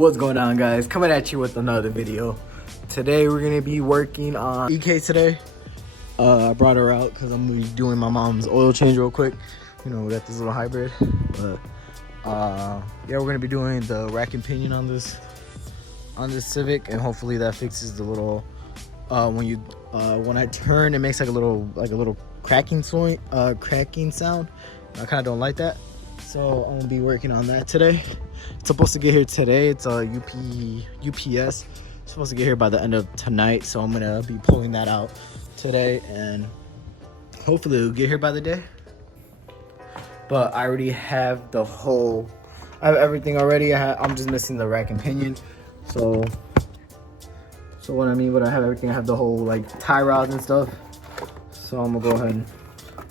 What's going on, guys? Coming at you with another video. Today we're gonna be working on EK today. I brought her out because I'm gonna be doing my mom's oil change real quick. You know, we got this little hybrid, but yeah, we're gonna be doing the rack and pinion on this Civic, and hopefully that fixes the little when I turn, it makes like a little cracking sound. I kind of don't like that, so I'm gonna be working on that today. It's supposed to get here today. It's a UPS. It's supposed to get here by the end of tonight, so I'm gonna be pulling that out today, and hopefully it'll get here by the day. But I already have I have everything already. I'm just missing the rack and pinion. So what I mean, but I have everything. I have the whole like tie rods and stuff. So I'm gonna go ahead and, I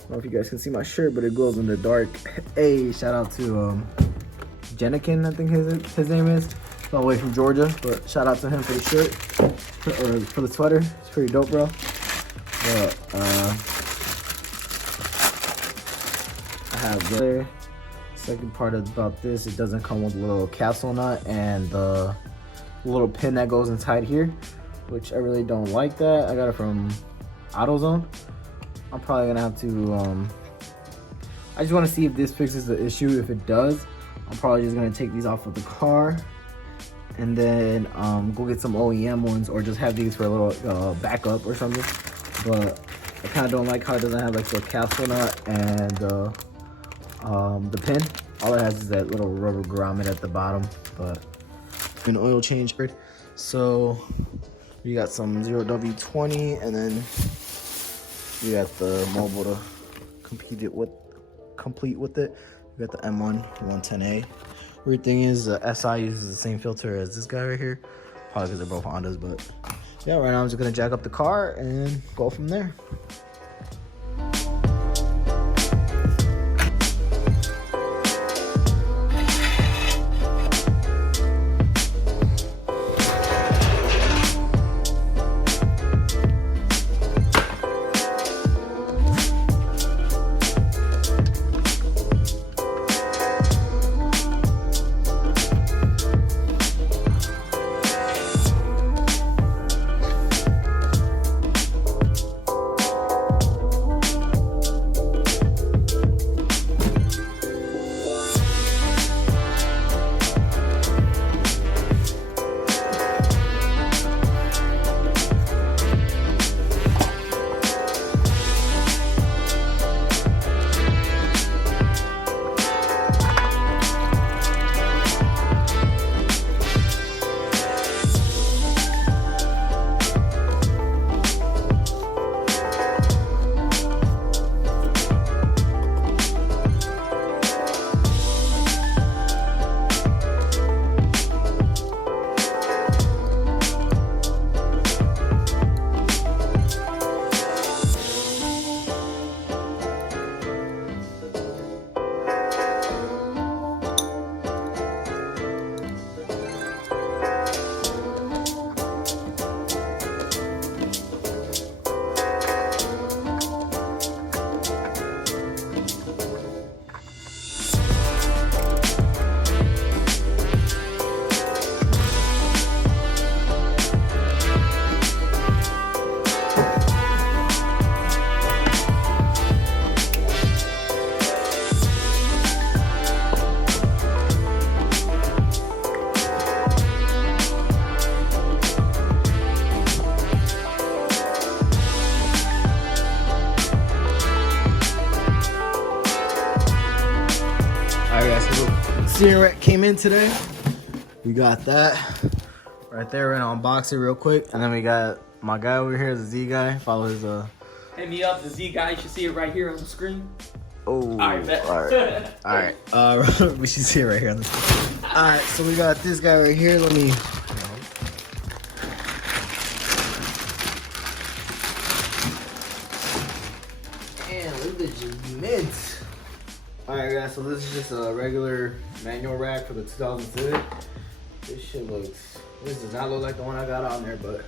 don't know if you guys can see my shirt, but it glows in the dark. Hey, shout out to Jenikin, I think his name is. He's all the way from Georgia, but shout out to him for the shirt, or for the sweater. It's pretty dope, bro. But I have the second part about this. It doesn't come with a little capsule nut and the little pin that goes inside here, which I really don't like that. I got it from AutoZone. I'm probably gonna have to I just want to see if this fixes the issue. If it does, I'm probably just gonna take these off of the car and then go get some OEM ones, or just have these for a little backup or something. But I kind of don't like how it doesn't have like the capsule nut and the pin. All it has is that little rubber grommet at the bottom. But an oil change. So we got some 0W20, and then we got the mobile to complete with it. We got the M1 110A. Weird thing is the SI uses the same filter as this guy right here, probably because they're both Hondas. But yeah, right now I'm just gonna jack up the car and go from there. Steering rack came in today. We got that right there. We're gonna unbox it real quick, and then we got my guy over here, the TheZGuy. Follow his Hit me up, the TheZGuy. You should see it right here on the screen. Oh, all right. We should see it right here on the screen. All right, so we got this guy right here. Let me. Man, look at the mint. Alright guys, so this is just a regular manual rack for the 2000 Civic. This does not look like the one I got on there, but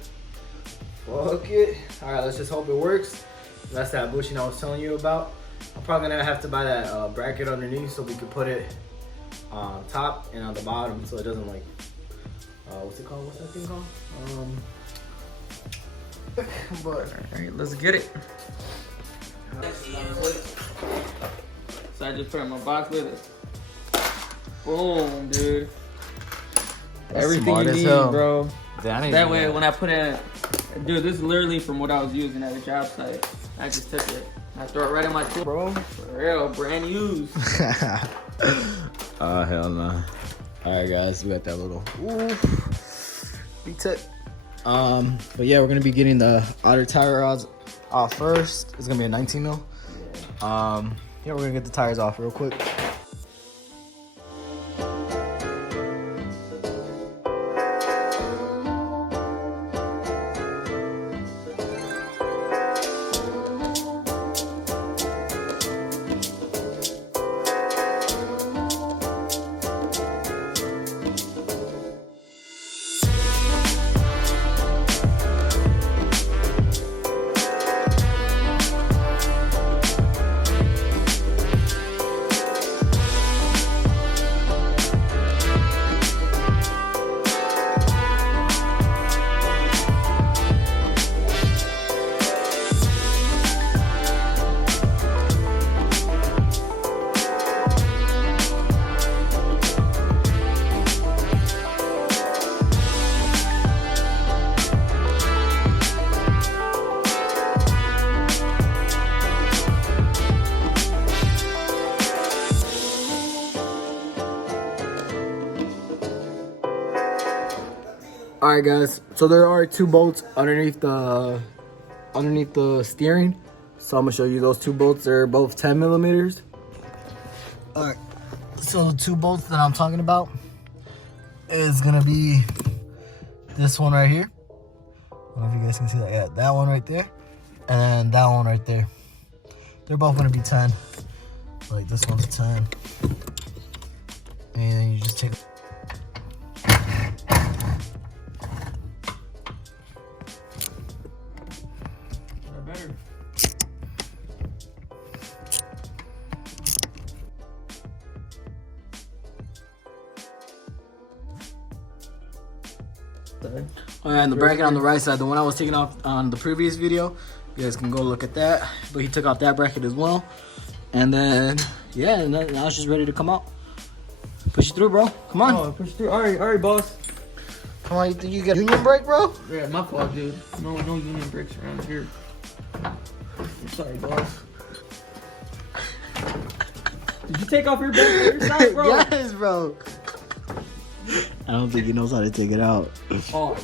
fuck it. Alright, let's just hope it works. That's that bushing I was telling you about. I'm probably gonna have to buy that bracket underneath so we can put it top and on the bottom, so it doesn't like what's it called? What's that thing called? But All right, let's get it. So I just put it in my box with it. Boom, dude. Everything you need, bro. That way, when I put it, dude, this is literally from what I was using at a job site. I just took it. I throw it right in my tool, bro. For real, brand used. Oh, hell no. Alright, guys, we got that little big tip. But yeah, we're gonna be getting the outer tire rods off first. It's gonna be a 19 mil. Yeah, we're gonna get the tires off real quick. All right, guys. So there are 2 bolts underneath the steering. So I'm gonna show you those 2 bolts. They're both 10 millimeters. All right. So the 2 bolts that I'm talking about is gonna be this one right here. I don't know if you guys can see that. Yeah, that one right there, and that one right there. They're both gonna be 10. Like this one's 10, and then you just take. Alright, and the bracket on the right side, the one I was taking off on the previous video, you guys can go look at that. But he took off that bracket as well. And then, yeah, now it's just ready to come out. Push it through, bro. Come on. Oh, push through. All right, boss. Come on, you think you got union brake, bro? Yeah, my fault, dude. No union brakes around here. I'm sorry, boss. Did you take off your brake for your side, bro? Yes, bro. I don't think he knows how to take it out. Oh,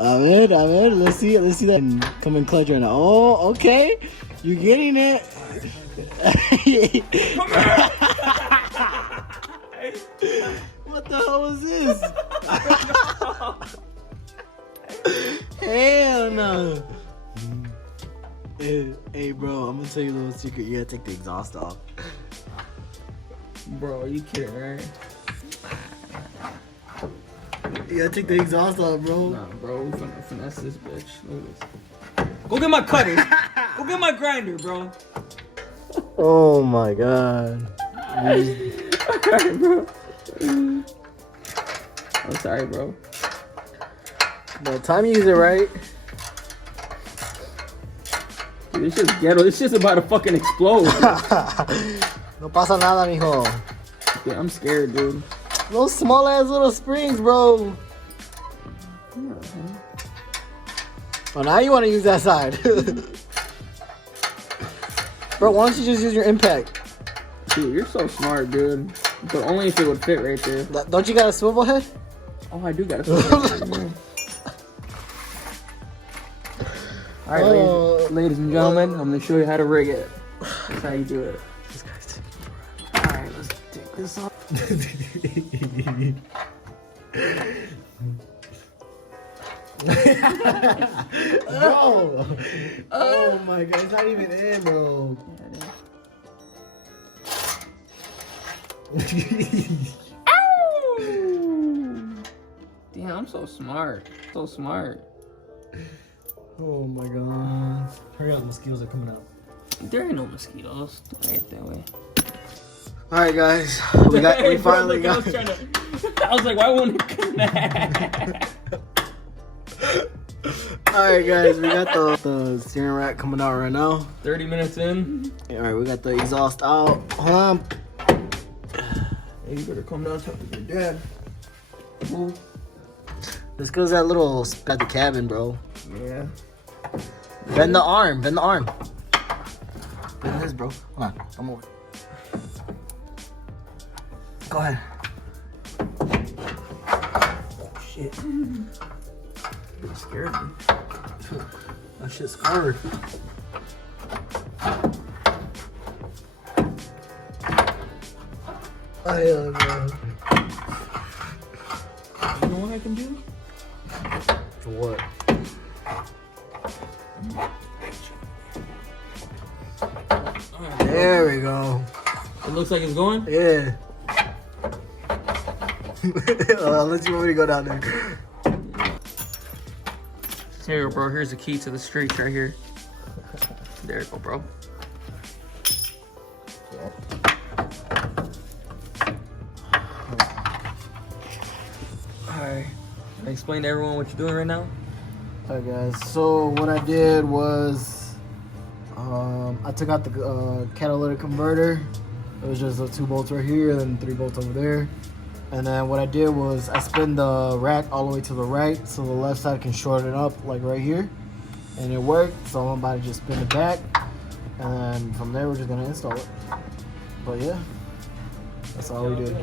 Amen. Let's see that. Come in clutch right now. Oh, okay. You're getting it. What the hell was this? Hell no. Hey, bro, I'm gonna tell you a little secret. You gotta take the exhaust off. Bro, are you kidding, right? You gotta take the exhaust off, bro. Nah, bro, we finna finesse this bitch. Look at this. Go get my cutter. Go get my grinder, bro. Oh my god. Alright, bro. I'm sorry, bro. By the time you use it right. Dude, it's just ghetto. It's just about to fucking explode. No pasa nada, mijo. Yeah, I'm scared, dude. Those small ass little springs, bro. Well, now you want to use that side. Bro, why don't you just use your impact? Dude, you're so smart, dude. But only if it would fit right there. Don't you got a swivel head? Oh, I do got a swivel head. Alright, ladies and gentlemen, I'm going to show you how to rig it. That's how you do it. This guy's taking Alright, let's take this off. Bro! Oh my god, it's not even in, bro. Ow! Damn, I'm so smart. So smart. Oh my god. Hurry up, mosquitoes are coming out. There ain't no mosquitoes. Right that way. All right, guys, we finally got. I was like, why won't it connect? All right, guys, we got the steering rack coming out right now. 30 minutes in. All right, we got the exhaust out. Hold on. Hey, you better come down top of your dad. Ooh. This goes that little at the cabin, bro. Yeah. Bend the arm. Bend this, bro. Hold on, come over. Go ahead. Oh, shit. It scared me. That shit's scared. Oh, hell no. You know what I can do? What? There we go. It looks like it's going? Yeah. Unless you want me to go down there. Here you go, bro. Here's the key to the streets right here. There you go, bro. Alright. Explain to everyone what you're doing right now. Alright, guys. So what I did was I took out the catalytic converter. It was just the 2 bolts right here and then 3 bolts over there. And then what I did was I spin the rack all the way to the right so the left side can shorten it up like right here. And it worked, so I'm about to just spin it back. And then from there we're just gonna install it. But yeah, that's all we did.